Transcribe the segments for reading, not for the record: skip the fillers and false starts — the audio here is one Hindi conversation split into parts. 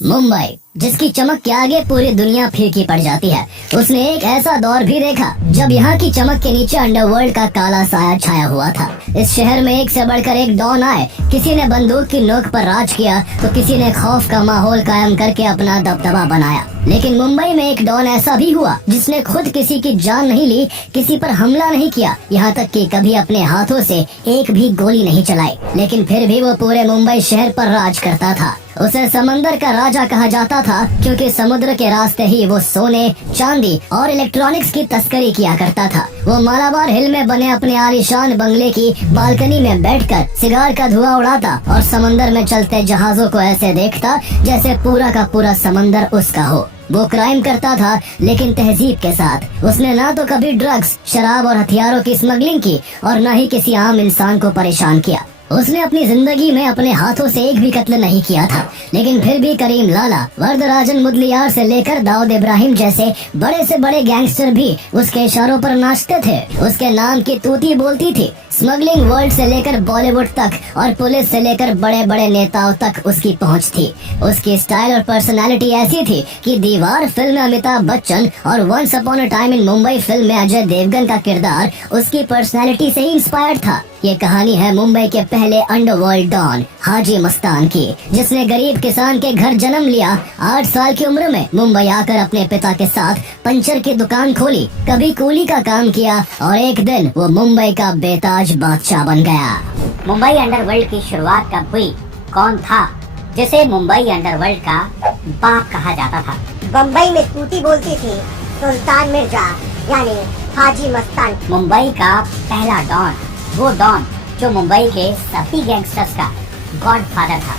मुंबई जिसकी चमक के आगे पूरी दुनिया फीकी पड़ जाती है। उसने एक ऐसा दौर भी देखा जब यहाँ की चमक के नीचे अंडरवर्ल्ड का काला साया छाया हुआ था। इस शहर में एक से बढ़कर एक डॉन आए। किसी ने बंदूक की नोक पर राज किया तो किसी ने खौफ का माहौल कायम करके अपना दबदबा बनाया। लेकिन मुंबई में एक डॉन ऐसा भी हुआ जिसने खुद किसी की जान नहीं ली, किसी पर हमला नहीं किया, यहाँ तक कि कभी अपने हाथों से एक भी गोली नहीं चलाई। लेकिन फिर भी वो पूरे मुंबई शहर पर राज करता था। उसे समंदर का राजा कहा जाता था क्योंकि समुद्र के रास्ते ही वो सोने, चांदी और इलेक्ट्रॉनिक्स की तस्करी किया करता था। वो मालाबार हिल में बने अपने आलीशान बंगले की बालकनी में बैठकर सिगार का धुआं उड़ाता और समंदर में चलते जहाजों को ऐसे देखता जैसे पूरा का पूरा समंदर उसका हो। वो क्राइम करता था लेकिन तहजीब के साथ। उसने ना तो कभी ड्रग्स, शराब और हथियारों की स्मगलिंग की और न ही किसी आम इंसान को परेशान किया। उसने अपनी जिंदगी में अपने हाथों से एक भी कत्ल नहीं किया था। लेकिन फिर भी करीम लाला, वरदराजन मुदलियार से लेकर दाऊद इब्राहिम जैसे बड़े से बड़े गैंगस्टर भी उसके इशारों पर नाचते थे। उसके नाम की तूती बोलती थी। स्मगलिंग वर्ल्ड से लेकर बॉलीवुड तक और पुलिस से लेकर बड़े बड़े नेताओं तक उसकी पहुंच थी। उसकी स्टाइल और पर्सनालिटी ऐसी थी कि दीवार फिल्म में अमिताभ बच्चन और once upon a time in Mumbai film में अजय देवगन का किरदार उसकी पर्सनालिटी से ही इंस्पायर्ड था। ये कहानी है मुंबई के पहले अंडरवर्ल्ड डॉन हाजी मस्तान की, जिसने गरीब किसान के घर जन्म लिया। 8 साल की उम्र में मुंबई आकर अपने पिता के साथ पंचर की दुकान खोली, कभी कूली का काम किया और एक दिन वो मुंबई का बेताज बादशाह बन गया। मुंबई अंडरवर्ल्ड की शुरुआत कब हुई? कौन था जिसे मुंबई अंडरवर्ल्ड का बाप कहा जाता था? बम्बई में तूती बोलती थी सुल्तान मिर्जा यानी हाजी मस्तान। मुंबई का पहला डॉन, वो डॉन जो मुंबई के सभी गैंगस्टर्स का गॉडफादर था।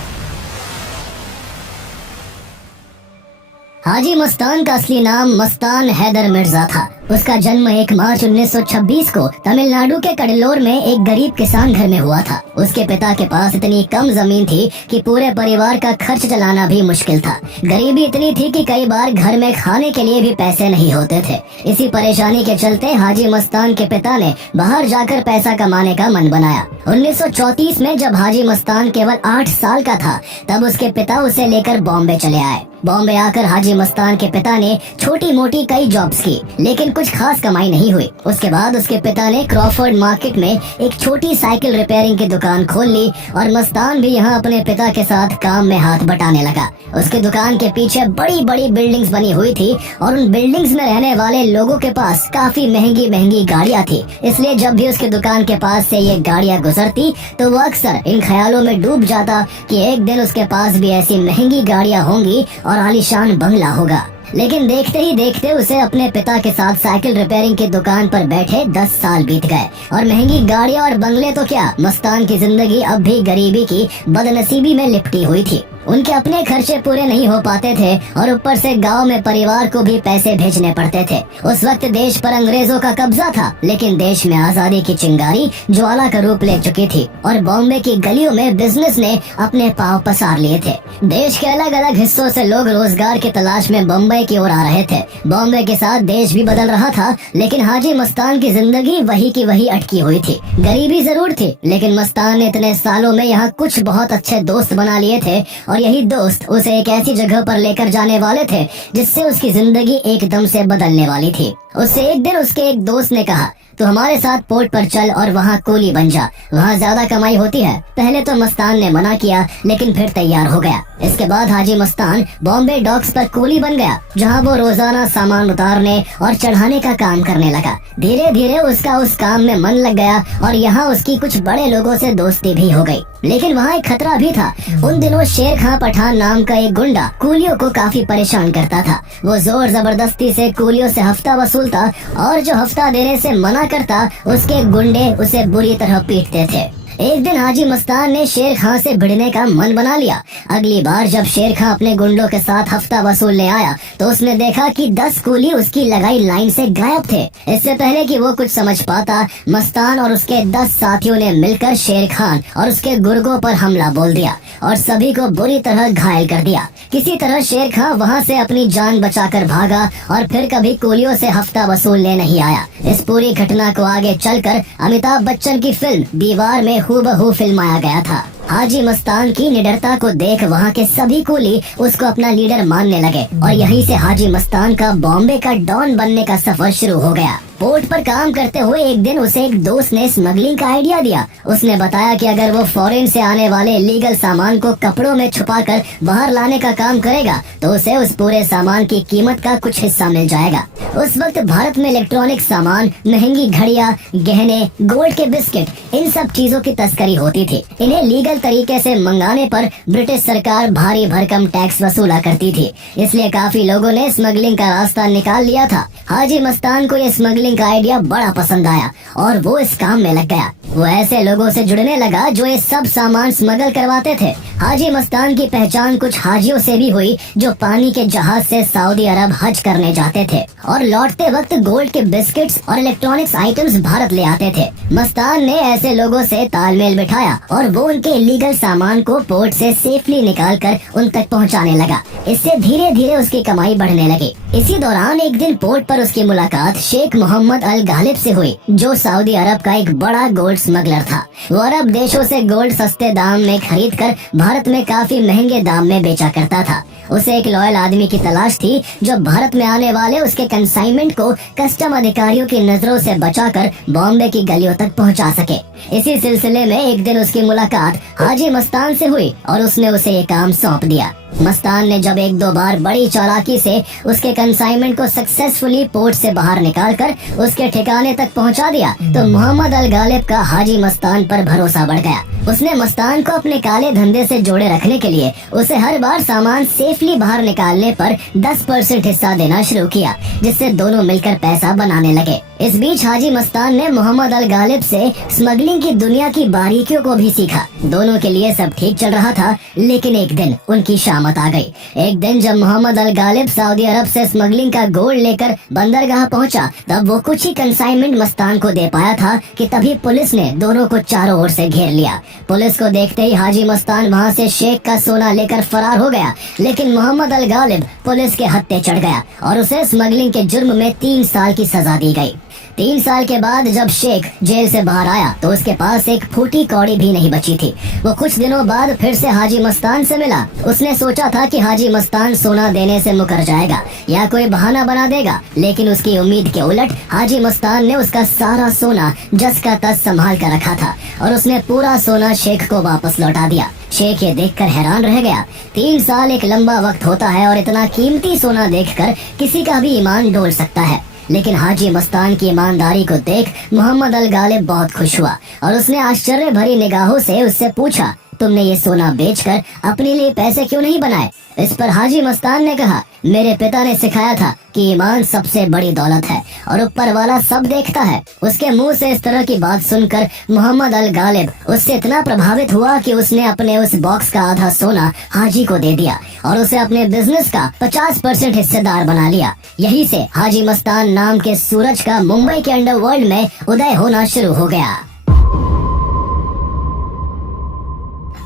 हाजी मस्तान का असली नाम मस्तान हैदर मिर्जा था। उसका जन्म 1 मार्च 1926 को तमिलनाडु के कड़लोर में एक गरीब किसान घर में हुआ था। उसके पिता के पास इतनी कम जमीन थी कि पूरे परिवार का खर्च चलाना भी मुश्किल था। गरीबी इतनी थी कि कई बार घर में खाने के लिए भी पैसे नहीं होते थे। इसी परेशानी के चलते हाजी मस्तान के पिता ने बाहर जाकर पैसा कमाने का मन बनाया। 1934 में जब हाजी मस्तान केवल 8 साल का था तब उसके पिता उसे लेकर बॉम्बे चले आए। बॉम्बे आकर हाजी मस्तान के पिता ने छोटी मोटी कई जॉब्स की, लेकिन कुछ खास कमाई नहीं हुई। उसके बाद उसके पिता ने क्रॉफर्ड मार्केट में एक छोटी साइकिल रिपेयरिंग की दुकान खोल ली और मस्तान भी यहाँ अपने पिता के साथ काम में हाथ बटाने लगा। उसकी दुकान के पीछे बड़ी बड़ी बिल्डिंग्स बनी हुई थी और उन बिल्डिंग्स में रहने वाले लोगों के पास काफी महंगी महंगी गाड़ियाँ थी। इसलिए जब भी उसकी दुकान के पास से ये गाड़ियाँ गुजरती तो वो अक्सर इन ख्यालों में डूब जाता कि एक दिन उसके पास भी ऐसी महंगी गाड़ियाँ होंगी और आलीशान बंगला होगा। लेकिन देखते ही देखते उसे अपने पिता के साथ साइकिल रिपेयरिंग की दुकान पर बैठे 10 साल बीत गए और महंगी गाड़ियाँ और बंगले तो क्या, मस्तान की जिंदगी अब भी गरीबी की बदनसीबी में लिपटी हुई थी। उनके अपने खर्चे पूरे नहीं हो पाते थे और ऊपर से गांव में परिवार को भी पैसे भेजने पड़ते थे। उस वक्त देश पर अंग्रेजों का कब्जा था, लेकिन देश में आजादी की चिंगारी ज्वाला का रूप ले चुकी थी और बॉम्बे की गलियों में बिजनेस ने अपने पांव पसार लिए थे। देश के अलग अलग हिस्सों से लोग रोजगार की तलाश में बॉम्बे की ओर आ रहे थे। बॉम्बे के साथ देश भी बदल रहा था, लेकिन हाजी मस्तान की जिंदगी वही की वही अटकी हुई थी। गरीबी जरूर थी, लेकिन मस्तान ने इतने सालों में यहाँ कुछ बहुत अच्छे दोस्त बना लिए थे और यही दोस्त उसे एक ऐसी जगह पर लेकर जाने वाले थे जिससे उसकी जिंदगी एकदम से बदलने वाली थी। उससे एक दिन उसके एक दोस्त ने कहा, तो हमारे साथ पोर्ट पर चल और वहाँ कूली बन जा, वहाँ ज्यादा कमाई होती है। पहले तो मस्तान ने मना किया, लेकिन फिर तैयार हो गया। इसके बाद हाजी मस्तान बॉम्बे डॉक्स पर कूली बन गया, जहाँ वो रोजाना सामान उतारने और चढ़ाने का काम करने लगा। धीरे धीरे उसका उस काम में मन लग गया और यहाँ उसकी कुछ बड़े लोगों से दोस्ती भी हो गई। लेकिन वहाँ एक खतरा भी था। उन दिनों शेर खां पठान नाम का एक गुंडा कूलियों को काफी परेशान करता था। वो जोर जबरदस्ती से कूलियों से हफ्ता वसूलता और जो हफ्ता देने से मना करता उसके गुंडे उसे बुरी तरह पीटते थे। एक दिन हाजी मस्तान ने शेर खां से भिड़ने का मन बना लिया। अगली बार जब शेर खां अपने गुंडों के साथ हफ्ता वसूलने आया तो उसने देखा कि 10 कूली उसकी लगाई लाइन से गायब थे। इससे पहले कि वो कुछ समझ पाता, मस्तान और उसके 10 साथियों ने मिलकर शेर खान और उसके गुर्गों पर हमला बोल दिया और सभी को बुरी तरह घायल कर दिया। किसी तरह शेर खां वहाँ से अपनी जान बचाकर भागा और फिर कभी कूलियों से हफ्ता वसूलने नहीं आया। इस पूरी घटना को आगे चलकर अमिताभ बच्चन की फिल्म दीवार में हूबहू फिल्माया गया था। हाजी मस्तान की निडरता को देख वहाँ के सभी कुली उसको अपना लीडर मानने लगे और यहीं से हाजी मस्तान का बॉम्बे का डॉन बनने का सफर शुरू हो गया। पोर्ट पर काम करते हुए एक दिन उसे एक दोस्त ने स्मगलिंग का आइडिया दिया। उसने बताया कि अगर वो फॉरेन से आने वाले इलीगल सामान को कपड़ों में छुपाकर बाहर लाने का काम करेगा तो उसे उस पूरे सामान की कीमत का कुछ हिस्सा मिल जाएगा। उस वक्त भारत में इलेक्ट्रॉनिक सामान, महंगी घड़ियां, गहने, गोल्ड के बिस्किट, इन सब चीजों की तस्करी होती थी। इन्हें लीगल तरीके से मंगाने पर ब्रिटिश सरकार भारी भरकम टैक्स वसूला करती थी, इसलिए काफी लोगों ने स्मगलिंग का रास्ता निकाल लिया था। हाजी मस्तान को ये स्मगलिंग का आइडिया बड़ा पसंद आया और वो इस काम में लग गया। वो ऐसे लोगों से जुड़ने लगा जो ये सब सामान स्मगल करवाते थे। हाजी मस्तान की पहचान कुछ हाजियों से भी हुई जो पानी के जहाज से सऊदी अरब हज करने जाते थे और लौटते वक्त गोल्ड के बिस्किट्स और इलेक्ट्रॉनिक्स आइटम्स भारत ले आते थे। मस्तान ने ऐसे लोगों से तालमेल बिठाया और वो उनके इलीगल सामान को पोर्ट से सेफली निकालकर उन तक पहुंचाने लगा। इससे धीरे धीरे उसकी कमाई बढ़ने लगी। इसी दौरान एक दिन पोर्ट पर उसकी मुलाकात शेख मोहम्मद अल गालिब से हुई जो सऊदी अरब का एक बड़ा गोल्ड स्मगलर था। वो अरब देशों से गोल्ड सस्ते दाम में खरीद कर भारत में काफी महंगे दाम में बेचा करता था। उसे एक लॉयल आदमी की तलाश थी जो भारत में आने वाले उसके कंसाइनमेंट को कस्टम अधिकारियों की नजरों से बचाकर बॉम्बे की गलियों तक पहुंचा सके। इसी सिलसिले में एक दिन उसकी मुलाकात हाजी मस्तान से हुई और उसने उसे ये काम सौंप दिया। मस्तान ने जब एक दो बार बड़ी चालाकी से उसके कंसाइनमेंट को सक्सेसफुली पोर्ट से बाहर निकालकर उसके ठिकाने तक पहुंचा दिया तो मोहम्मद अल गालिब का हाजी मस्तान पर भरोसा बढ़ गया। उसने मस्तान को अपने काले धंधे से जोड़े रखने के लिए उसे हर बार सामान सेफली बाहर निकालने पर 10% हिस्सा देना शुरू किया, जिससे दोनों मिलकर पैसा बनाने लगे। इस बीच हाजी मस्तान ने मोहम्मद अल गालिब से स्मगलिंग की दुनिया की बारीकियों को भी सीखा। दोनों के लिए सब ठीक चल रहा था, लेकिन एक दिन उनकी शामत आ गई। एक दिन जब मोहम्मद अल गालिब सऊदी अरब से स्मगलिंग का गोल्ड लेकर बंदरगाह पहुंचा, तब वो कुछ ही कंसाइनमेंट मस्तान को दे पाया था कि तभी पुलिस ने दोनों को चारों ओर से घेर लिया। पुलिस को देखते ही हाजी मस्तान वहां से शेख का सोना लेकर फरार हो गया, लेकिन मोहम्मद अल गालिब पुलिस के हत्थे चढ़ गया और उसे स्मगलिंग के जुर्म में 3 साल की सजा दी गई। 3 साल के बाद जब शेख जेल से बाहर आया तो उसके पास एक फूटी कौड़ी भी नहीं बची थी। वो कुछ दिनों बाद फिर से हाजी मस्तान से मिला। उसने सोचा था कि हाजी मस्तान सोना देने से मुकर जाएगा या कोई बहाना बना देगा, लेकिन उसकी उम्मीद के उलट हाजी मस्तान ने उसका सारा सोना जस का तस संभाल कर रखा था और उसने पूरा सोना शेख को वापस लौटा दिया। शेख ये देखकर हैरान रह गया। 3 साल एक लंबा वक्त होता है और इतना कीमती सोना देखकर किसी का भी ईमान डोल सकता है, लेकिन हाजी मस्तान की ईमानदारी को देख मोहम्मद अल गालिब बहुत खुश हुआ और उसने आश्चर्य भरी निगाहों से उससे पूछा, तुमने ये सोना बेचकर अपने लिए पैसे क्यों नहीं बनाए? इस पर हाजी मस्तान ने कहा, मेरे पिता ने सिखाया था कि ईमान सबसे बड़ी दौलत है और ऊपर वाला सब देखता है। उसके मुंह से इस तरह की बात सुनकर मोहम्मद अल गालिब उससे इतना प्रभावित हुआ कि उसने अपने उस बॉक्स का आधा सोना हाजी को दे दिया और उसे अपने बिजनेस का 50% हिस्सेदार बना लिया। यही से हाजी मस्तान नाम के सूरज का मुंबई के अंडरवर्ल्ड में उदय होना शुरू हो गया।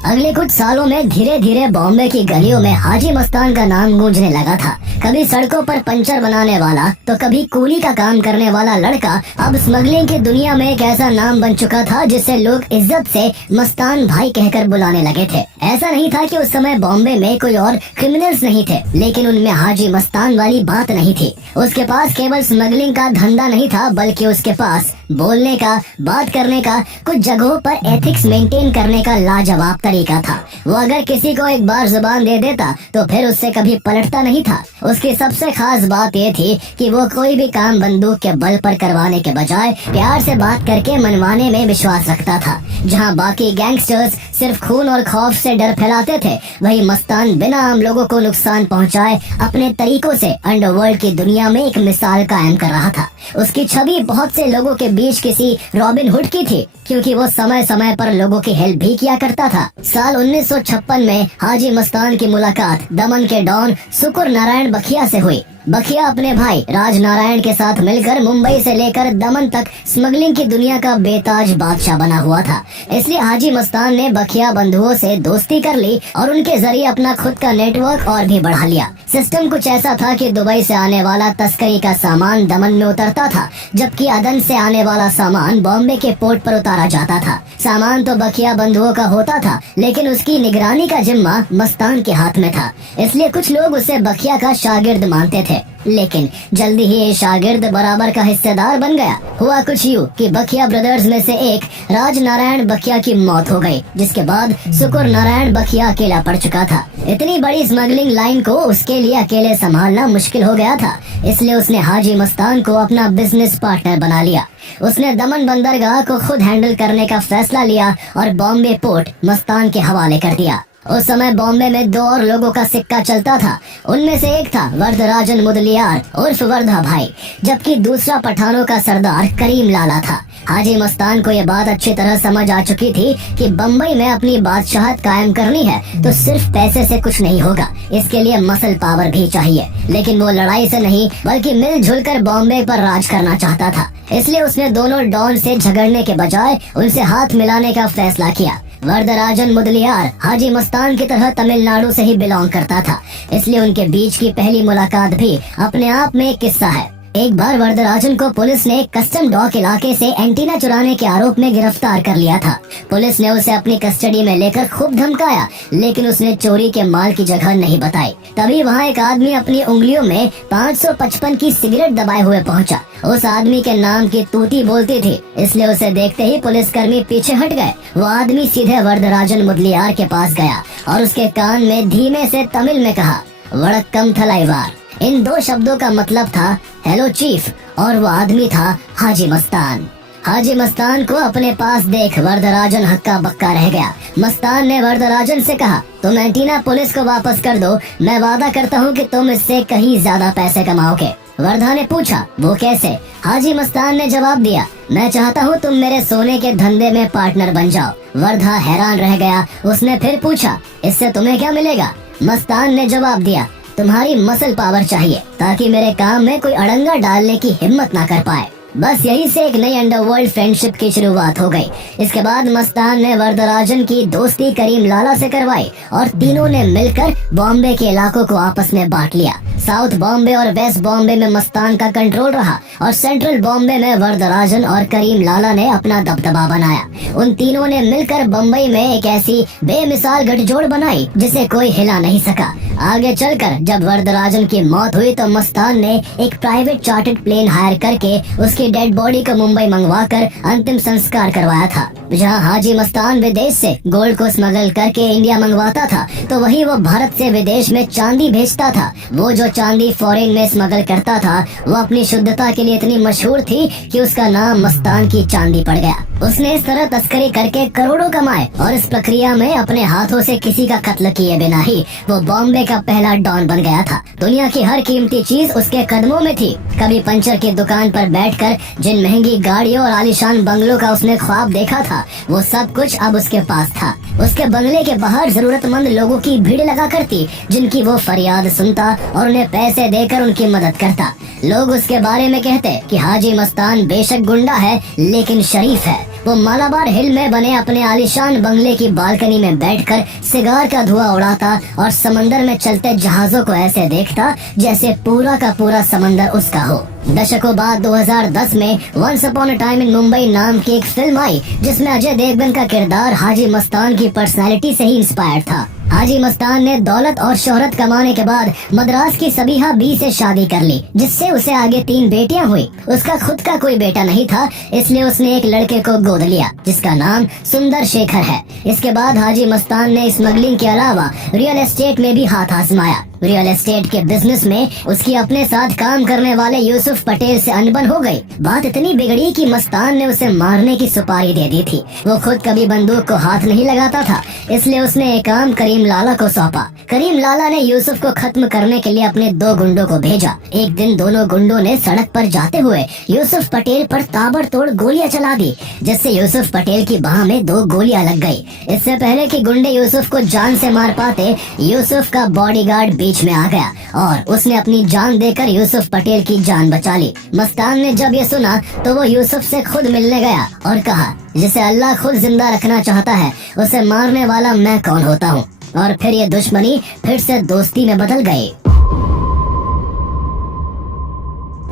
अगले कुछ सालों में धीरे धीरे बॉम्बे की गलियों में हाजी मस्तान का नाम गूंजने लगा था। कभी सड़कों पर पंचर बनाने वाला तो कभी कूली का काम करने वाला लड़का अब स्मगलिंग की दुनिया में एक ऐसा नाम बन चुका था जिसे लोग इज्जत से मस्तान भाई कहकर बुलाने लगे थे। ऐसा नहीं था कि उस समय बॉम्बे में कोई और क्रिमिनल्स नहीं थे, लेकिन उनमें हाजी मस्तान वाली बात नहीं थी। उसके पास केवल स्मगलिंग का धंधा नहीं था, बल्कि उसके पास बोलने का, बात करने का, कुछ जगहों पर एथिक्स मेंटेन करने का लाजवाब तरीका था। वो अगर किसी को एक बार जुबान दे देता तो फिर उससे कभी पलटता नहीं था। उसकी सबसे खास बात ये थी कि वो कोई भी काम बंदूक के बल पर करवाने के बजाय प्यार से बात करके मनवाने में विश्वास रखता था। जहाँ बाकी गैंगस्टर्स सिर्फ खून और खौफ से डर फैलाते थे, वही मस्तान बिना आम लोगों को नुकसान पहुँचाए अपने तरीकों से अंडरवर्ल्ड की दुनिया में एक मिसाल कायम कर रहा था। उसकी छवि बहुत से लोगों के बीच किसी रॉबिन हुड की थी, क्योंकि वो समय समय पर लोगों की हेल्प भी किया करता था। साल 1956 में हाजी मस्तान की मुलाकात दमन के डॉन शुक्र नारायण बखिया से हुई। बखिया अपने भाई राजनारायण के साथ मिलकर मुंबई से लेकर दमन तक स्मगलिंग की दुनिया का बेताज बादशाह बना हुआ था। इसलिए हाजी मस्तान ने बखिया बंधुओं से दोस्ती कर ली और उनके जरिए अपना खुद का नेटवर्क और भी बढ़ा लिया। सिस्टम कुछ ऐसा था कि दुबई से आने वाला तस्करी का सामान दमन में उतरता था, जबकि अदन से आने वाला सामान बॉम्बे के पोर्ट पर उतारा जाता था। सामान तो बखिया बंधुओं का होता था, लेकिन उसकी निगरानी का जिम्मा मस्तान के हाथ में था। इसलिए कुछ लोग उसे बखिया का शागिर्द मानते थे, लेकिन जल्दी ही ये शागिर्द बराबर का हिस्सेदार बन गया। हुआ कुछ यूँ कि बखिया ब्रदर्स में से एक राजनारायण बखिया की मौत हो गई, जिसके बाद शुक्र नारायण बखिया अकेला पड़ चुका था। इतनी बड़ी स्मगलिंग लाइन को उसके लिए अकेले संभालना मुश्किल हो गया था, इसलिए उसने हाजी मस्तान को अपना बिजनेस पार्टनर बना लिया। उसने दमन बंदरगाह को खुद हैंडल करने का फैसला लिया और बॉम्बे पोर्ट मस्तान के हवाले कर दिया। उस समय बॉम्बे में 2 और लोगों का सिक्का चलता था। उनमें से एक था वरदराजन मुदलियार उर्फ वर्धा भाई, जबकि दूसरा पठानों का सरदार करीम लाला था। हाजी मस्तान को यह बात अच्छी तरह समझ आ चुकी थी कि बम्बई में अपनी बादशाहत कायम करनी है तो सिर्फ पैसे से कुछ नहीं होगा, इसके लिए मसल पावर भी चाहिए। लेकिन वो लड़ाई से नहीं बल्कि मिलजुल कर बॉम्बे पर राज करना चाहता था। इसलिए उसने दोनों डॉन से झगड़ने के बजाय उनसे हाथ मिलाने का फैसला किया। वरदराजन मुदलियार हाजी मस्तान की तरह तमिलनाडु से ही बिलोंग करता था, इसलिए उनके बीच की पहली मुलाकात भी अपने आप में एक किस्सा है। एक बार वरदराजन को पुलिस ने कस्टम डॉक इलाके से एंटीना चुराने के आरोप में गिरफ्तार कर लिया था। पुलिस ने उसे अपनी कस्टडी में लेकर खूब धमकाया, लेकिन उसने चोरी के माल की जगह नहीं बताई। तभी वहाँ एक आदमी अपनी उंगलियों में 555 की सिगरेट दबाए हुए पहुँचा। उस आदमी के नाम की तूती बोलती थी, इसलिए उसे देखते ही पुलिसकर्मी पीछे हट गए। वो आदमी सीधे वरदराजन मुदलियार के पास गया और उसके कान में धीमे से तमिल में कहा, वड़क्कम थलाइवार। इन 2 शब्दों का मतलब था हेलो चीफ, और वो आदमी था हाजी मस्तान। हाजी मस्तान को अपने पास देख वरदराजन हक्का बक्का रह गया। मस्तान ने वरदराजन से कहा, तुम एंटीना पुलिस को वापस कर दो, मैं वादा करता हूँ कि तुम इससे कहीं ज्यादा पैसे कमाओगे। वर्धा ने पूछा, वो कैसे? हाजी मस्तान ने जवाब दिया, मैं चाहता हूँ तुम मेरे सोने के धंधे में पार्टनर बन जाओ। वर्धा हैरान रह गया। उसने फिर पूछा, इससे तुम्हें क्या मिलेगा? मस्तान ने जवाब दिया, तुम्हारी मसल पावर चाहिए ताकि मेरे काम में कोई अड़ंगा डालने की हिम्मत ना कर पाए। बस यही से एक नई अंडरवर्ल्ड फ्रेंडशिप की शुरुआत हो गई। इसके बाद मस्तान ने वरदराजन की दोस्ती करीम लाला से करवाई और तीनों ने मिलकर बॉम्बे के इलाकों को आपस में बांट लिया। साउथ बॉम्बे और वेस्ट बॉम्बे में मस्तान का कंट्रोल रहा और सेंट्रल बॉम्बे में वरदराजन और करीम लाला ने अपना दबदबा बनाया। उन तीनों ने मिलकर बम्बई में एक ऐसी बेमिसाल गठजोड़ बनाई जिसे कोई हिला नहीं सका। आगे चलकर जब वरदराजन की मौत हुई तो मस्तान ने एक प्राइवेट चार्टर्ड प्लेन हायर करके उसकी डेड बॉडी को मुंबई मंगवाकर अंतिम संस्कार करवाया था। जहां हाजी मस्तान विदेश से गोल्ड को स्मगल करके इंडिया मंगवाता था, तो वहीं वो भारत से विदेश में चांदी भेजता था। वो जो चांदी फॉरेन में स्मगल करता था वो अपनी शुद्धता के लिए इतनी मशहूर थी कि उसका नाम मस्तान की चांदी पड़ गया। उसने इस तरह तस्करी करके करोड़ों कमाए और इस प्रक्रिया में अपने हाथों से किसी का कत्ल किए बिना ही वो बॉम्बे का पहला डॉन बन गया था। दुनिया की हर कीमती चीज उसके कदमों में थी। कभी पंचर की दुकान पर बैठकर जिन महंगी गाड़ियों और आलीशान बंगलों का उसने ख्वाब देखा था, वो सब कुछ अब उसके पास था। उसके बंगले के बाहर जरूरतमंद लोगों की भीड़ लगा करती, जिनकी वो फरियाद सुनता और उन्हें पैसे देकर उनकी मदद करता। लोग उसके बारे में कहते कि हाजी मस्तान बेशक गुंडा है लेकिन शरीफ है। वो मालाबार हिल में बने अपने आलीशान बंगले की बालकनी में बैठकर सिगार का धुआं उड़ाता और समंदर में चलते जहाजों को ऐसे देखता जैसे पूरा का पूरा समंदर उसका हो। दशकों बाद 2010 में once upon a time in Mumbai नाम की एक फिल्म आई, जिसमें अजय देवगन का किरदार हाजी मस्तान की पर्सनैलिटी से ही इंस्पायर था। हाजी मस्तान ने दौलत और शोहरत कमाने के बाद मद्रास की सबीहा बी से शादी कर ली, जिससे उसे आगे 3 बेटियां हुई। उसका खुद का कोई बेटा नहीं था, इसलिए उसने एक लड़के को गोद लिया जिसका नाम सुंदर शेखर है। इसके बाद हाजी मस्तान ने स्मगलिंग के अलावा रियल एस्टेट में भी हाथ आजमाया। रियल एस्टेट के बिजनेस में उसकी अपने साथ काम करने वाले यूसुफ पटेल से अनबन हो गई। बात इतनी बिगड़ी कि मस्तान ने उसे मारने की सुपारी दे दी थी। वो खुद कभी बंदूक को हाथ नहीं लगाता था, इसलिए उसने एक काम करीम लाला को सौंपा। करीम लाला ने यूसुफ को खत्म करने के लिए अपने 2 गुंडों को भेजा। एक दिन दोनों गुंडों ने सड़क पर जाते हुए यूसुफ पटेल पर ताबड़तोड़ गोलियां चला दी, जिससे यूसुफ पटेल की बाह में 2 गोलियां लग गई। इससे पहले कि गुंडे यूसुफ को जान से मार पाते, यूसुफ का बॉडीगार्ड बीच में आ गया और उसने अपनी जान देकर यूसुफ पटेल की जान बचा ली। मस्तान ने जब ये सुना तो वो यूसुफ से खुद मिलने गया और कहा, जिसे अल्लाह खुद जिंदा रखना चाहता है उसे मारने वाला मैं कौन होता हूँ। और फिर ये दुश्मनी फिर से दोस्ती में बदल गई।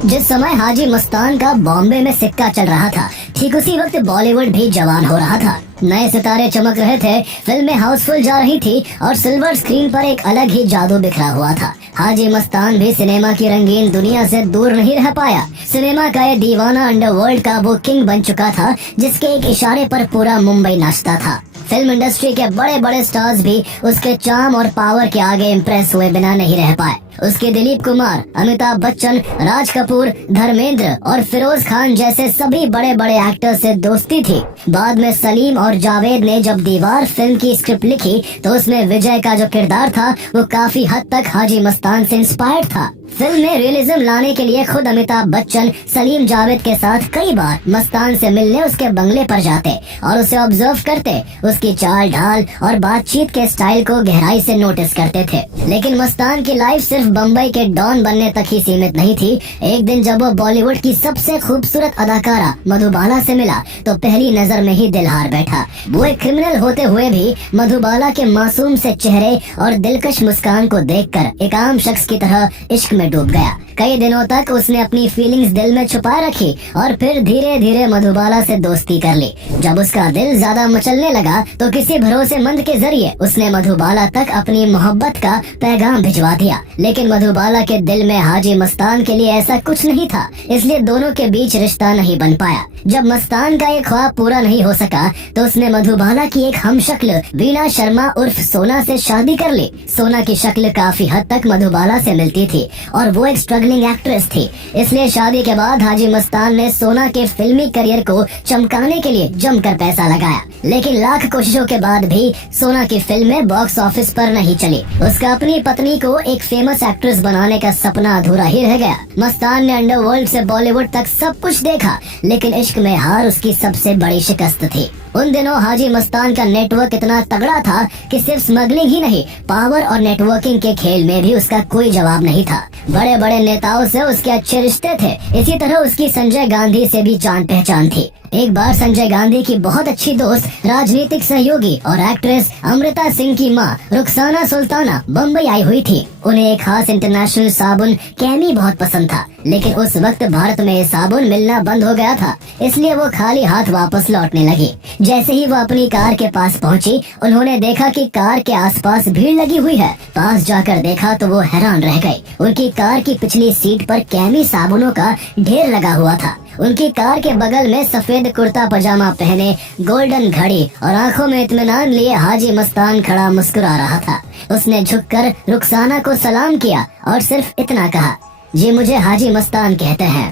जिस समय हाजी मस्तान का बॉम्बे में सिक्का चल रहा था, ठीक उसी वक्त बॉलीवुड भी जवान हो रहा था। नए सितारे चमक रहे थे, फिल्में हाउसफुल जा रही थी और सिल्वर स्क्रीन पर एक अलग ही जादू बिखरा हुआ था। हाजी मस्तान भी सिनेमा की रंगीन दुनिया से दूर नहीं रह पाया। सिनेमा का ये दीवाना अंडरवर्ल्ड का वो किंग बन चुका था, जिसके एक इशारे पर पूरा मुंबई नाचता था। फिल्म इंडस्ट्री के बड़े बड़े स्टार्स भी उसके चार्म और पावर के आगे इम्प्रेस हुए बिना नहीं रह पाए। उसके दिलीप कुमार, अमिताभ बच्चन, राज कपूर, धर्मेंद्र और फिरोज खान जैसे सभी बड़े बड़े एक्टर्स से दोस्ती थी। बाद में सलीम और जावेद ने जब दीवार फिल्म की स्क्रिप्ट लिखी तो उसमें विजय का जो किरदार था वो काफी हद तक हाजी मस्तान से इंस्पायर्ड था। फिल्म में रियलिज्म लाने के लिए खुद अमिताभ बच्चन सलीम जावेद के साथ कई बार मस्तान से मिलने उसके बंगले पर जाते और उसे ऑब्जर्व करते, उसकी चाल ढाल और बातचीत के स्टाइल को गहराई से नोटिस करते थे। लेकिन मस्तान की लाइफ सिर्फ बम्बई के डॉन बनने तक ही सीमित नहीं थी। एक दिन जब वो बॉलीवुड की सबसे खूबसूरत अदाकारा मधुबाला से मिला तो पहली नजर में ही दिल हार बैठा। वो एक क्रिमिनल होते हुए भी मधुबाला के मासूम से चेहरे और दिलकश मुस्कान को देखकर एक आम शख्स की तरह इश्क में डूब गया। कई दिनों तक उसने अपनी फीलिंग्स दिल में छुपा रखी और फिर धीरे धीरे मधुबाला से दोस्ती कर ली। जब उसका दिल ज्यादा मचलने लगा तो किसी भरोसेमंद के जरिए उसने मधुबाला तक अपनी मोहब्बत का पैगाम भिजवा दिया। लेकिन मधुबाला के दिल में हाजी मस्तान के लिए ऐसा कुछ नहीं था, इसलिए दोनों के बीच रिश्ता नहीं बन पाया। जब मस्तान का एक ख्वाब पूरा नहीं हो सका तो उसने मधुबाला की एक हमशक्ल वीणा शर्मा उर्फ सोना से शादी कर ली। सोना की शक्ल काफी हद तक मधुबाला से मिलती थी और वो एक स्ट्रगलिंग एक्ट्रेस थी, इसलिए शादी के बाद हाजी मस्तान ने सोना के फिल्मी करियर को चमकाने के लिए जमकर पैसा लगाया। लेकिन लाख कोशिशों के बाद भी सोना की फिल्में बॉक्स ऑफिस पर नहीं चली। उसका अपनी पत्नी को एक फेमस एक्ट्रेस बनाने का सपना अधूरा ही रह गया। मस्तान ने अंडरवर्ल्ड से बॉलीवुड तक सब कुछ देखा, लेकिन इश्क में हार उसकी सबसे बड़ी शिकस्त थी। उन दिनों हाजी मस्तान का नेटवर्क इतना तगड़ा था कि सिर्फ स्मगलिंग ही नहीं, पावर और नेटवर्किंग के खेल में भी उसका कोई जवाब नहीं था। बड़े बड़े नेताओं से उसके अच्छे रिश्ते थे। इसी तरह उसकी संजय गांधी से भी जान पहचान थी। एक बार संजय गांधी की बहुत अच्छी दोस्त, राजनीतिक सहयोगी और एक्ट्रेस अमृता सिंह की मां रुखसाना सुल्ताना बम्बई आई हुई थी। उन्हें एक खास इंटरनेशनल साबुन कैमी बहुत पसंद था, लेकिन उस वक्त भारत में ये साबुन मिलना बंद हो गया था, इसलिए वो खाली हाथ वापस लौटने लगी। जैसे ही वो अपनी कार के पास पहुंची, उन्होंने देखा कि कार के आसपास भीड़ लगी हुई है। पास जाकर देखा तो वो हैरान रह गई। उनकी कार की पिछली सीट पर कैमी साबुनों का ढेर लगा हुआ था। उनकी कार के बगल में सफेद कुर्ता पजामा पहने, गोल्डन घड़ी और आंखों में इत्मीनान लिए हाजी मस्तान खड़ा मुस्कुरा रहा था। उसने झुककर रुखसाना को सलाम किया और सिर्फ इतना कहा, जी मुझे हाजी मस्तान कहते हैं।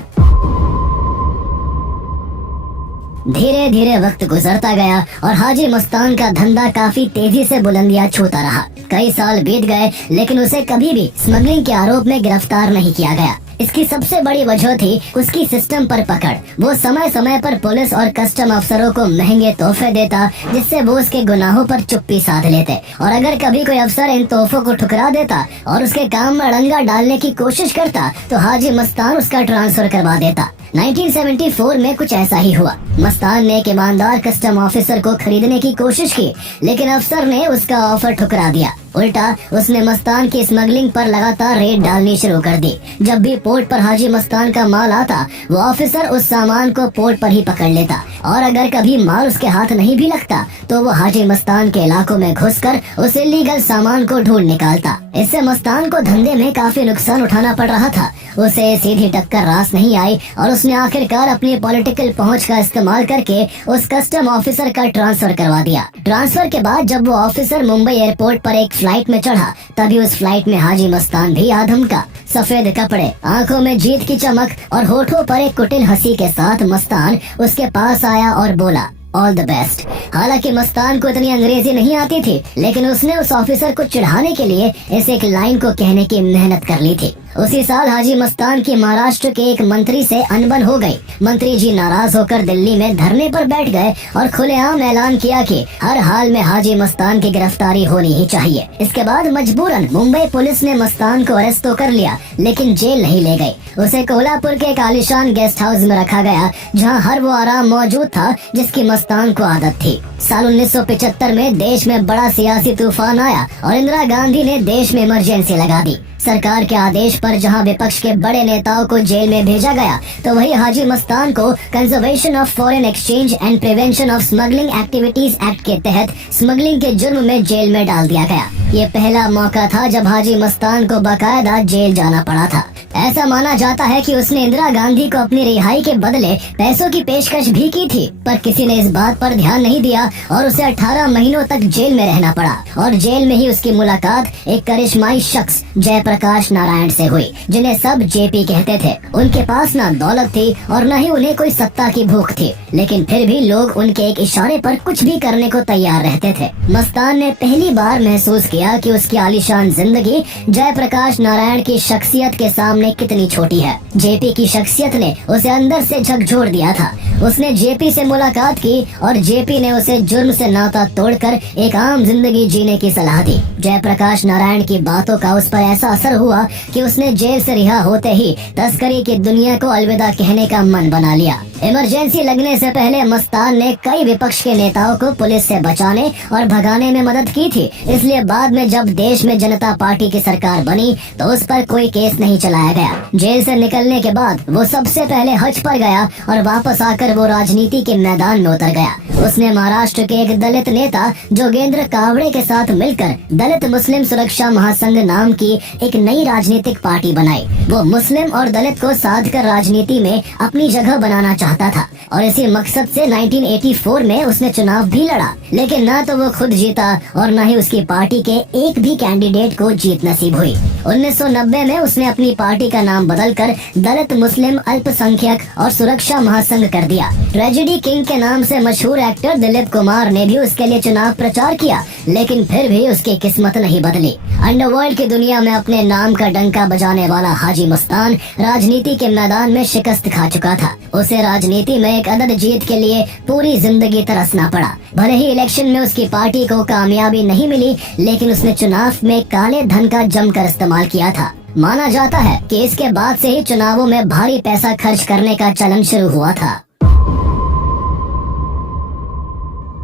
धीरे धीरे वक्त गुजरता गया और हाजी मस्तान का धंधा काफी तेजी से बुलंदियां छूता रहा। कई साल बीत गए, लेकिन उसे कभी भी स्मगलिंग के आरोप में गिरफ्तार नहीं किया गया। इसकी सबसे बड़ी वजह थी उसकी सिस्टम पर पकड़। वो समय समय पर पुलिस और कस्टम अफसरों को महंगे तोहफे देता, जिससे वो उसके गुनाहों पर चुप्पी साध लेते। और अगर कभी कोई अफसर इन तोहफों को ठुकरा देता और उसके काम में अड़ंगा डालने की कोशिश करता तो हाजी मस्तान उसका ट्रांसफर करवा देता। 1974 में कुछ ऐसा ही हुआ। मस्तान ने एक ईमानदार कस्टम ऑफिसर को खरीदने की कोशिश की, लेकिन अफसर ने उसका ऑफर ठुकरा दिया। उल्टा उसने मस्तान की स्मगलिंग पर लगातार रेड डालनी शुरू कर दी। जब भी पोर्ट पर हाजी मस्तान का माल आता, वो ऑफिसर उस सामान को पोर्ट पर ही पकड़ लेता, और अगर कभी माल उसके हाथ नहीं भी लगता तो वो हाजी मस्तान के इलाकों में घुसकर उस इलीगल सामान को ढूंढ निकालता। इससे मस्तान को धंधे में काफी नुकसान उठाना पड़ रहा था। उसे सीधी टक्कर रास नहीं आई और उसने आखिरकार अपनी पॉलिटिकल पहुंच का इस्तेमाल करके उस कस्टम ऑफिसर का ट्रांसफर करवा दिया। ट्रांसफर के बाद जब वो ऑफिसर मुंबई एयरपोर्ट पर एक फ्लाइट में चढ़ा, तभी उस फ्लाइट में हाजी मस्तान भी आ धमका। सफेद कपड़े, आंखों में जीत की चमक और होठों पर एक कुटिल हंसी के साथ मस्तान उसके पास आया और बोला, ऑल द बेस्ट। हालांकि मस्तान को इतनी अंग्रेजी नहीं आती थी, लेकिन उसने उस ऑफिसर को चिढ़ाने के लिए इस एक लाइन को कहने की मेहनत कर ली थी। उसी साल हाजी मस्तान की महाराष्ट्र के एक मंत्री से अनबन हो गई। मंत्री जी नाराज होकर दिल्ली में धरने पर बैठ गए और खुलेआम ऐलान किया कि हर हाल में हाजी मस्तान की गिरफ्तारी होनी ही चाहिए। इसके बाद मजबूरन मुंबई पुलिस ने मस्तान को अरेस्ट तो कर लिया, लेकिन जेल नहीं ले गई। उसे कोल्हापुर के एक आलीशान गेस्ट हाउस में रखा गया, जहां हर वो आराम मौजूद था जिसकी मस्तान को आदत थी। साल 1975 में देश में बड़ा सियासी तूफान आया और इंदिरा गांधी ने देश में इमरजेंसी लगा दी। सरकार के आदेश पर जहां विपक्ष के बड़े नेताओं को जेल में भेजा गया, तो वही हाजी मस्तान को conservation of foreign exchange and prevention of smuggling activities act के तहत स्मगलिंग के जुर्म में जेल में डाल दिया गया। ये पहला मौका था जब हाजी मस्तान को बाकायदा जेल जाना पड़ा था। ऐसा माना जाता है कि उसने इंदिरा गांधी को अपनी रिहाई के बदले पैसों की पेशकश भी की थी, पर किसी ने इस बात पर ध्यान नहीं दिया और उसे 18 महीनों तक जेल में रहना पड़ा। और जेल में ही उसकी मुलाकात एक करिश्माई शख्स जयप्रकाश नारायण से हुई, जिन्हें सब जेपी कहते थे। उनके पास ना दौलत थी और न ही उन्हें कोई सत्ता की भूख थी, लेकिन फिर भी लोग उनके एक इशारे पर कुछ भी करने को तैयार रहते थे। मस्तान ने पहली बार महसूस किया कि उसकी आलीशान जिंदगी जयप्रकाश नारायण की शख्सियत के सामने कितनी छोटी है। जेपी की शख्सियत ने उसे अंदर से झकझोर दिया था। उसने जेपी से मुलाकात की और जेपी ने उसे जुर्म से नाता तोड़कर एक आम जिंदगी जीने की सलाह दी। जयप्रकाश नारायण की बातों का उस पर ऐसा असर हुआ कि उसने जेल से रिहा होते ही तस्करी की दुनिया को अलविदा कहने का मन बना लिया। इमरजेंसी लगने से पहले मस्तान ने कई विपक्ष के नेताओं को पुलिस से बचाने और भगाने में मदद की थी, इसलिए बाद में जब देश में जनता पार्टी की सरकार बनी तो उस पर कोई केस नहीं चलाया गया। जेल से निकलने के बाद वो सबसे पहले हज पर गया और वापस आकर वो राजनीति के मैदान में उतर गया। उसने महाराष्ट्र के एक दलित नेता जोगेंद्र कावड़े के साथ मिलकर दलित मुस्लिम सुरक्षा महासंघ नाम की एक नई राजनीतिक पार्टी बनाई। वो मुस्लिम और दलित को साध कर राजनीति में अपनी जगह बनाना चाहता था और इसी मकसद से 1984 में उसने चुनाव भी लड़ा, लेकिन न तो वो खुद जीता और न ही उसकी पार्टी के एक भी कैंडिडेट को जीत नसीब हुई। 1990 में उसने अपनी पार्टी का नाम बदलकर दलित मुस्लिम अल्पसंख्यक और सुरक्षा महासंघ कर दिया। ट्रेजेडी किंग के नाम से मशहूर एक्टर दिलीप कुमार ने भी उसके लिए चुनाव प्रचार किया, लेकिन फिर भी उसकी किस्मत नहीं बदली। अंडरवर्ल्ड की दुनिया में अपने नाम का डंका बजाने वाला हाजी मस्तान राजनीति के मैदान में शिकस्त खा चुका था। उसे राजनीति में एक अदद जीत के लिए पूरी जिंदगी तरसना पड़ा। भले ही इलेक्शन में उसकी पार्टी को कामयाबी नहीं मिली, लेकिन उसने चुनाव में काले धन का जमकर इस्तेमाल किया था। माना जाता है कि इसके बाद से ही चुनावों में भारी पैसा खर्च करने का चलन शुरू हुआ था।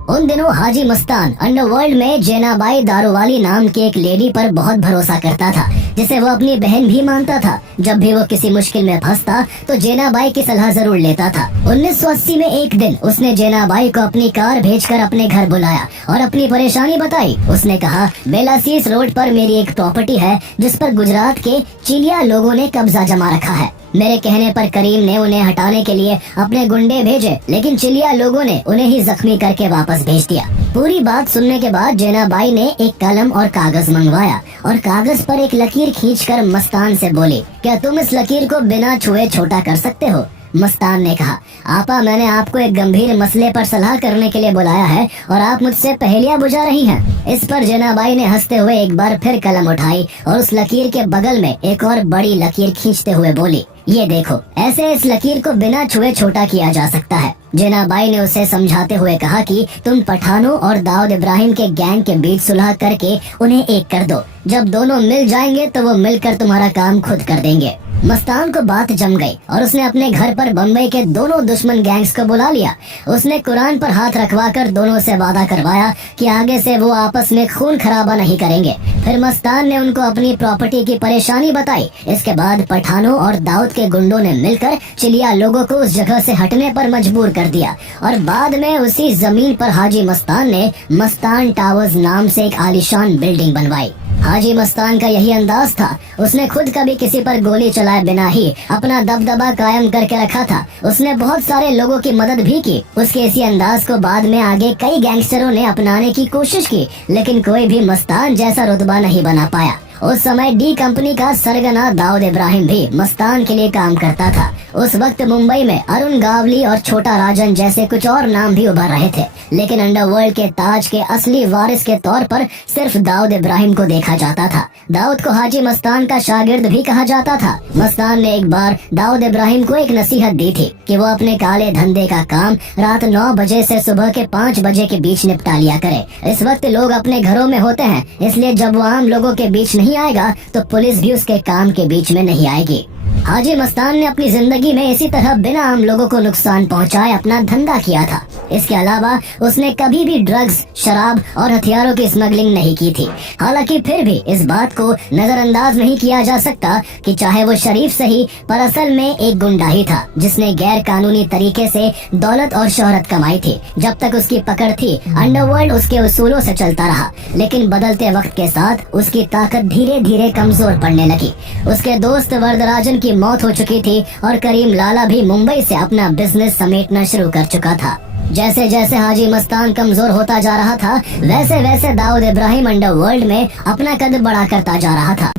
उन दिनों हाजी मस्तान अंडरवर्ल्ड में जेनाबाई दारूवाली नाम की एक लेडी पर बहुत भरोसा करता था, जिसे वो अपनी बहन भी मानता था। जब भी वो किसी मुश्किल में फंसता तो जेनाबाई की सलाह जरूर लेता था। 1980 में एक दिन उसने जेनाबाई को अपनी कार भेजकर अपने घर बुलाया और अपनी परेशानी बताई। उसने कहा, बेलासीस रोड पर मेरी एक प्रॉपर्टी है जिस पर गुजरात के चिलिया लोगों ने कब्जा जमा रखा है। मेरे कहने पर करीम ने उन्हें हटाने के लिए अपने गुंडे भेजे, लेकिन चिलिया लोगों ने उन्हें ही जख्मी करके वापस भेज दिया। पूरी बात सुनने के बाद जेनाबाई ने एक कलम और कागज मंगवाया और कागज पर एक लकीर खींचकर मस्तान से बोली, क्या तुम इस लकीर को बिना छुए छोटा कर सकते हो? मस्तान ने कहा, आपा, मैंने आपको एक गंभीर मसले पर सलाह करने के लिए बुलाया है और आप मुझसे पहेलियां बुझा रही हैं। इस पर जेनाबाई ने हंसते हुए एक बार फिर कलम उठाई और उस लकीर के बगल में एक और बड़ी लकीर खींचते हुए बोली, ये देखो, ऐसे इस लकीर को बिना छुए छोटा किया जा सकता है। जेनाबाई ने उसे समझाते हुए कहा कि तुम पठानों और दाऊद इब्राहिम के गैंग के बीच सुलह करके उन्हें एक कर दो। जब दोनों मिल जाएंगे तो वो मिलकर तुम्हारा काम खुद कर देंगे। मस्तान को बात जम गई और उसने अपने घर पर बम्बई के दोनों दुश्मन गैंग्स को बुला लिया। उसने कुरान पर हाथ रखवाकर दोनों से वादा करवाया कि आगे से वो आपस में खून खराबा नहीं करेंगे। फिर मस्तान ने उनको अपनी प्रॉपर्टी की परेशानी बताई। इसके बाद पठानों और दाऊद के गुंडों ने मिलकर चिलिया लोगों को उस जगह से हटने पर मजबूर कर दिया और बाद में उसी जमीन पर हाजी मस्तान ने मस्तान टावर्स नाम से एक आलीशान बिल्डिंग बनवाई। हाजी मस्तान का यही अंदाज था। उसने खुद कभी किसी पर गोली चलाए बिना ही अपना दबदबा कायम करके रखा था। उसने बहुत सारे लोगों की मदद भी की। उसके इसी अंदाज को बाद में आगे कई गैंगस्टरों ने अपनाने की कोशिश की, लेकिन कोई भी मस्तान जैसा रुतबा नहीं बना पाया। उस समय डी कंपनी का सरगना दाऊद इब्राहिम भी मस्तान के लिए काम करता था। उस वक्त मुंबई में अरुण गावली और छोटा राजन जैसे कुछ और नाम भी उभर रहे थे, लेकिन अंडरवर्ल्ड के ताज के असली वारिस के तौर पर सिर्फ दाऊद इब्राहिम को देखा जाता था। दाऊद को हाजी मस्तान का शागिर्द भी कहा जाता था। मस्तान ने एक बार दाऊद इब्राहिम को एक नसीहत दी थी कि वो अपने काले धंधे का काम रात 9 बजे से सुबह के 5 बजे के बीच निपटा लिया करे। इस वक्त लोग अपने घरों में होते हैं, इसलिए जब वो आम लोगों के बीच नहीं आएगा तो पुलिस भी उसके काम के बीच में नहीं आएगी। हाजी मस्तान ने अपनी जिंदगी में इसी तरह बिना आम लोगों को नुकसान पहुंचाए अपना धंधा किया था। इसके अलावा उसने कभी भी ड्रग्स, शराब और हथियारों की स्मगलिंग नहीं की थी। हालांकि फिर भी इस बात को नजरअंदाज नहीं किया जा सकता कि चाहे वो शरीफ सही, पर असल में एक गुंडा ही था जिसने गैर कानूनी तरीके से दौलत और शोहरत कमाई थी। जब तक उसकी पकड़ थी, अंडरवर्ल्ड उसके उसूलों से चलता रहा, लेकिन बदलते वक्त के साथ उसकी ताकत धीरे धीरे कमजोर पड़ने लगी। उसके दोस्त वरदराजन की मौत हो चुकी थी और करीम लाला भी मुंबई से अपना बिजनेस समेटना शुरू कर चुका था। जैसे जैसे हाजी मस्तान कमजोर होता जा रहा था, वैसे वैसे दाऊद इब्राहिम अंडरवर्ल्ड में अपना कद बड़ा करता जा रहा था।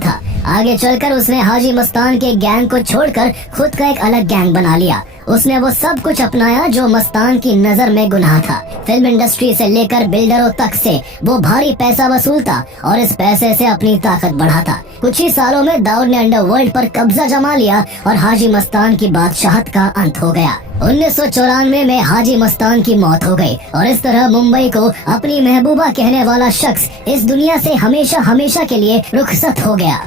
आगे चलकर उसने हाजी मस्तान के गैंग को छोड़कर खुद का एक अलग गैंग बना लिया। उसने वो सब कुछ अपनाया जो मस्तान की नजर में गुनाह था। फिल्म इंडस्ट्री से लेकर बिल्डरों तक से वो भारी पैसा वसूलता और इस पैसे से अपनी ताकत बढ़ाता। कुछ ही सालों में दाऊद ने अंडरवर्ल्ड पर कब्जा जमा लिया और हाजी मस्तान की बादशाहत का अंत हो गया। 1994 में हाजी मस्तान की मौत हो गई और इस तरह मुंबई को अपनी महबूबा कहने वाला शख्स इस दुनिया से हमेशा हमेशा के लिए रुखसत हो गया।